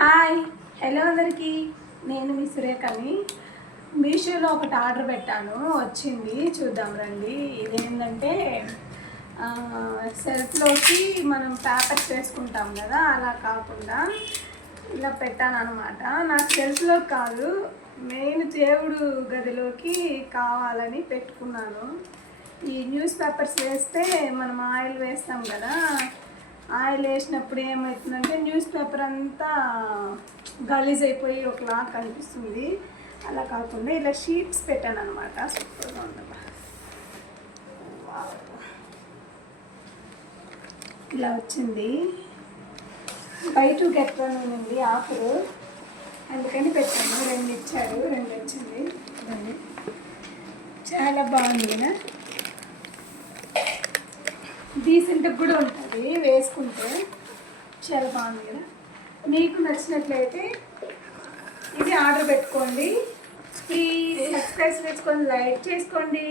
Hi hello అందరికీ, నేను మీ సురేఖని. మీషోలో ఒకటి ఆర్డర్ పెట్టాను, వచ్చింది, చూద్దాం రండి. ఇదేంటంటే సెల్ఫ్లోకి మనం పేపర్స్ వేసుకుంటాం కదా, అలా కాకుండా ఇలా పెట్టాను అనమాట. నాకు సెల్ఫ్లో కాదు, మెయిన్ దేవుడు గదిలోకి కావాలని పెట్టుకున్నాను. ఈ న్యూస్ పేపర్స్ వేస్తే మనం ఆయిల్ వేస్తాం కదా, ఆయిల్ వేసినప్పుడు ఏమవుతుందంటే న్యూస్ పేపర్ అంతా గలీజ్ అయిపోయి ఒకలా కనిపిస్తుంది. అలా కాకుండా ఇలా షీట్స్ పెట్టాను అనమాట. సూపర్గా ఉందమ్మా. ఇలా వచ్చింది. బై టు గెట్ వన్ ఉంది ఆఫర్, అందుకని పెట్టాను. 2 ఇచ్చాడు, 2 వచ్చింది. చాలా బాగుంది కదా, డీసెంట్ కూడా ఉంటుంది వేసుకుంటే. చాలా బాగుంది కదా. మీకు నచ్చినట్లయితే ఇది ఆర్డర్ పెట్టుకోండి. ప్లీజ్ సబ్స్క్రైబ్ చేసుకోండి, లైక్ చేసుకోండి.